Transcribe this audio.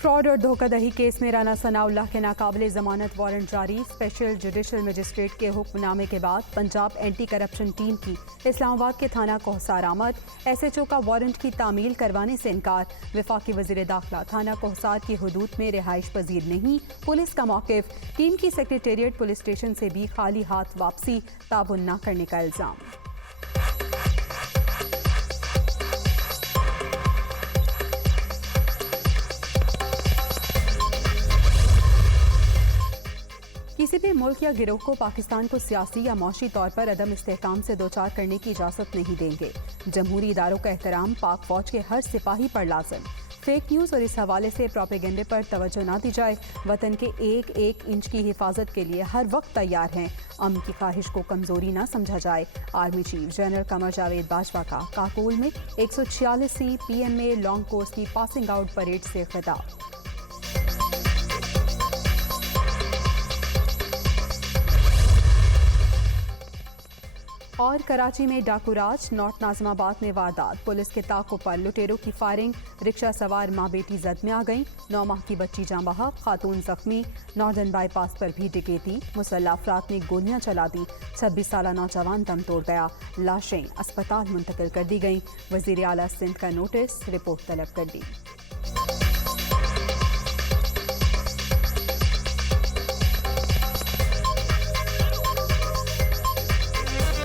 Fraud और धोखाधड़ी case में राना सनाउल्लाह के नाकाबिले जमानत वारंट जारी। स्पेशल जुडिशल मजिस्ट्रेट के हुक्मनामे के बाद पंजाब एंटी करप्शन टीम की इस्लामाबाद के थाना कोहसार आमद। SHO का वारंट की तामील करवाने से इनकार। वफाकी वजीर दाखिला थाना कोहसार की हदूद में रिहाइश पजीर नहीं, पुलिस का मौकिफ। टीम की सेक्रेटेरिएट पुलिस स्टेशन से भी खाली हाथ वापसी, ताबुन न करने का इल्जाम। किसी भी मुल्क या गिरोह को पाकिस्तान को सियासी या मौशी तौर पर अदम इस्तेहकाम से दोचार करने की इजाज़त नहीं देंगे। जमहूरी इदारों का एहतराम पाक फौज के हर सिपाही पर लाजिम। फेक न्यूज़ और इस हवाले से प्रोपेगेंडे पर तवज्जो ना दी जाए। वतन के एक एक इंच की हिफाजत के लिए हर वक्त तैयार हैं। अमन की ख्वाहिश को कमजोरी ना समझा जाए। Army chief general Qamar Javed Bajwa का काकोल में 146वीं PMA लॉन्ग कोर्स की पासिंग आउट परेड से खिताब। और कराची में डाकूराज, नॉर्थ नाजमाबाद में वारदात। पुलिस के ताक़ुब पर लुटेरों की फायरिंग, रिक्शा सवार माँ बेटी जद में आ गईं। 9 माह की बच्ची जाँ बहक, खातून जख्मी। नॉर्दर्न बाईपास पर भी डकैती, मुसल्लह अफराद ने गोलियां चला दी। 26 साला नौजवान दम तोड़ गया। लाशें अस्पताल मुंतकिल कर दी गईं। वजीर आला सिंध का नोटिस, रिपोर्ट तलब कर दी।